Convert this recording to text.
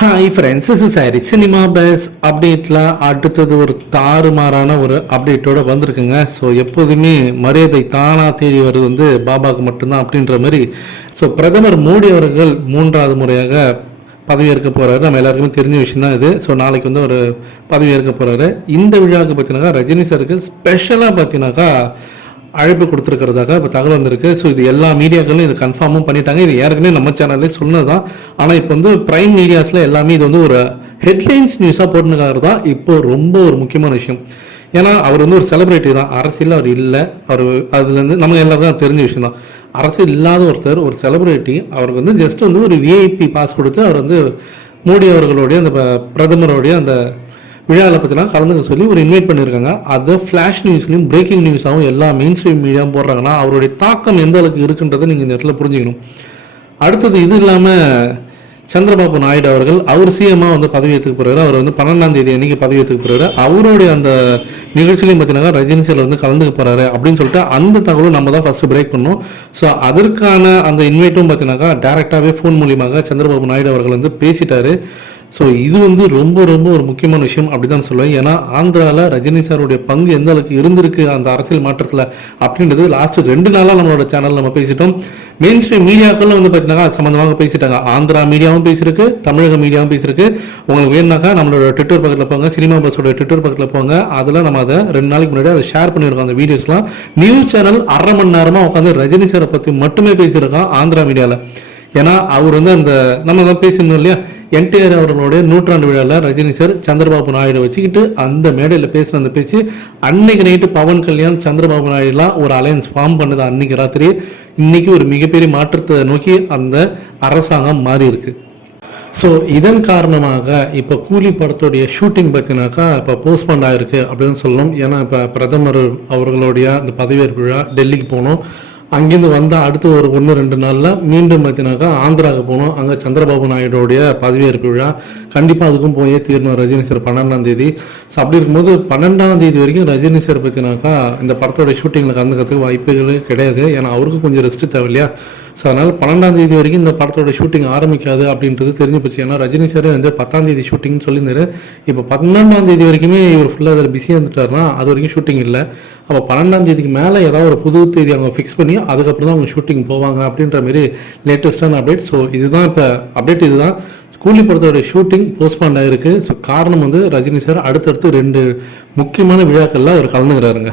Hi friends is சாரி cinema பேஸ் அப்டேட்டில் அடுத்தது ஒரு தாறுமாறான ஒரு அப்டேட்டோட வந்திருக்குங்க. ஸோ எப்போதுமே மரியாதை தானாக தேடி வருது வந்து பாபாவுக்கு மட்டும்தான் அப்படின்ற மாதிரி. ஸோ பிரதமர் மோடி அவர்கள் மூன்றாவது முறையாக பதவியேற்க போகிறாரு நம்ம எல்லாருக்குமே தெரிஞ்ச விஷயம் தான் இது. ஸோ நாளைக்கு வந்து ஒரு பதவியேற்க போகிறாரு இந்த விழாவுக்கு பார்த்தீங்கன்னாக்கா ரஜினி சாருக்கு ஸ்பெஷலாக பார்த்தீங்கன்னாக்கா அழைப்பு கொடுத்துருக்கிறதாக இப்போ தகவல் வந்திருக்கு. ஸோ இது எல்லா மீடியாக்களும் இது கன்ஃபார்மும் பண்ணிட்டாங்க. இது ஏற்கனவே நம்ம சேனல்லே சொன்னது தான் ஆனால் இப்போ வந்து பிரைம் மீடியாஸில் எல்லாமே இது வந்து ஒரு ஹெட்லைன்ஸ் நியூஸாக போட்டுனுக்காக தான் இப்போ ரொம்ப ஒரு முக்கியமான விஷயம். ஏன்னா அவர் வந்து ஒரு செலிபிரிட்டி தான். அரசியல் அவர் இல்லை. அவர் அதுலேருந்து நம்ம எல்லாருக்கும் தெரிஞ்ச விஷயம் தான் அரசியல் இல்லாத ஒருத்தர் ஒரு செலிபிரிட்டி அவருக்கு வந்து ஜஸ்ட் வந்து ஒரு விஐபி பாஸ் கொடுத்து அவர் வந்து மோடி அவர்களுடைய அந்த ப- பிரதமருடைய அந்த விழாவில் பற்றிலாம் கலந்துக்க சொல்லி ஒரு இன்வைட் பண்ணியிருக்காங்க அதை ஃப்ளாஷ் நியூஸ்லையும் பிரேக்கிங் நியூஸாகவும் எல்லா மெயின் ஸ்ட்ரீம் மீடியாவும் போடுறாங்கன்னா அவருடைய தாக்கம் எந்த அளவுக்கு இருக்குன்றதை நீங்கள் இந்த இடத்துல புரிஞ்சுக்கணும். அடுத்தது இது இல்லாமல் சந்திரபாபு நாயுடு அவர்கள் அவர் சிஎம்மா வந்து பதவியேற்றுக்கு போகிறார் அவர் வந்து பன்னெண்டாம் தேதி அன்னைக்கு பதவியேற்றுக்கு போறாரு. அவருடைய அந்த நிகழ்ச்சியிலையும் பார்த்தீங்கன்னா ரஜினி சார் வந்து கலந்துக்க போகிறாரு அப்படின்னு சொல்லிட்டு அந்த தகவலும் நம்ம தான் ஃபஸ்ட்டு பிரேக் பண்ணோம் ஸோ அதற்கான அந்த இன்வைட்டும் பார்த்தீங்கன்னாக்கா டேரெக்டாகவே ஃபோன் மூலியமாக சந்திரபாபு நாயுடு அவர்கள் வந்து பேசிட்டாரு. ஸோ இது வந்து ரொம்ப ரொம்ப ஒரு முக்கியமான விஷயம். அப்படி தான் சொல்லுவேன். ஏன்னா ஆந்திராவில் ரஜினி சாருடைய பங்கு எந்த அளவுக்கு இருந்திருக்கு அந்த அரசியல் மாற்றத்தில் அப்படின்றது லாஸ்ட் ரெண்டு நாளாக நம்மளோட சேனல் நம்ம பேசிட்டோம். மெயின் ஸ்ட்ரீம் மீடியாக்களும் வந்து பார்த்தீங்கன்னா அது சம்மந்தமாக பேசிட்டாங்க. ஆந்திரா மீடியாவும் பேசியிருக்கு தமிழக மீடியாவும் பேசியிருக்கு. உங்களுக்கு வேணுனாக்கா நம்மளோட ட்விட்டர் பக்கத்தில் போங்க சினிமா பஸ்ஸோட ட்விட்டர் பக்கத்தில் போங்க. அதில் நம்ம அதை ரெண்டு நாளைக்கு முன்னாடி அதை ஷேர் பண்ணியிருக்கோம் அந்த வீடியோஸ்லாம் நியூஸ் சேனல் அரை மணி நேரமாக உட்காந்து ரஜினி சாரை பற்றி மட்டுமே பேசியிருக்கான் ஆந்திரா மீடியாவில் ஏன்னா அவர் வந்து அந்த நம்ம தான் பேசியிருந்தோம் இல்லையா? என்டிஆர் அவர்களுடைய நூற்றாண்டு விழாவில் ரஜினி சார் சந்திரபாபு நாயுடு வச்சுக்கிட்டு அந்த மேடையில் பேசின அந்த பேச்சு அன்னைக்கு நைட்டு பவன் கல்யாண் சந்திரபாபு நாயுடுலாம் ஒரு அலையன்ஸ் ஃபார்ம் பண்ணது அன்னைக்கு ராத்திரி. இன்னைக்கு ஒரு மிகப்பெரிய மாற்றத்தை நோக்கி அந்த அரசாங்கம் மாறி இருக்கு. ஸோ இதன் காரணமாக இப்போ கூலி படத்துடைய ஷூட்டிங் பார்த்தீங்கன்னாக்கா இப்போ போஸ்ட்போன் ஆயிருக்கு அப்படின்னு சொல்லணும். ஏன்னா இப்போ பிரதமர் அவர்களுடைய அந்த பதவியேற்பு விழா டெல்லிக்கு போகணும். அங்கேருந்து வந்தால் அடுத்து ஒரு ஒன்று ரெண்டு நாளில் மீண்டும் பார்த்தீங்கன்னாக்கா ஆந்திராவுக்கு போகணும். அங்கே சந்திரபாபு நாயுடுடைய பதவியேற்பு விழா. கண்டிப்பாக அதுக்கும் போயே தீரணும் ரஜினி சார் பன்னெண்டாம் தேதி. ஸோ அப்படி இருக்கும்போது பன்னெண்டாம் தேதி வரைக்கும் ரஜினி சார் பார்த்தீங்கன்னாக்கா இந்த படத்தோட ஷூட்டிங்கில் கலந்துக்கிறதுக்கு வாய்ப்புகள் கிடையாது. ஏன்னா அவருக்கும் கொஞ்சம் ரெஸ்ட்டு தேவை இல்லையா ஸோ அதனால் பன்னெண்டாம் தேதி வரைக்கும் இந்த படத்தோட ஷூட்டிங் ஆரம்பிக்காது அப்படின்றது தெரிஞ்சு போச்சு. ஏன்னா ரஜினி சார் வந்து பத்தாம் தேதி ஷூட்டிங்னு சொல்லியிருந்தாரு. இப்போ பன்னெண்டாம் தேதி வரைக்குமே இவர் ஃபுல்லாக அதில் பிஸியாக இருந்துட்டாருன்னா அது வரைக்கும் ஷூட்டிங் இல்லை. அப்போ பன்னெண்டாம் தேதிக்கு மேலே ஏதாவது ஒரு புது தேதி அவங்க ஃபிக்ஸ் பண்ணி அதுக்கப்புறம் தான் அவங்க ஷூட்டிங் போவாங்க அப்படின்ற மாதிரி லேட்டஸ்டான அப்டேட் ஸோ இதுதான் இப்போ அப்டேட் இதுதான். கூலி படத்தோட ஷூட்டிங் போஸ்ட்பாண்ட் ஆகிருக்கு ஸோ காரணம் வந்து ரஜினி சார் அடுத்தடுத்து ரெண்டு முக்கியமான விழாக்களில் அவர் கலந்துக்கிறாருங்க.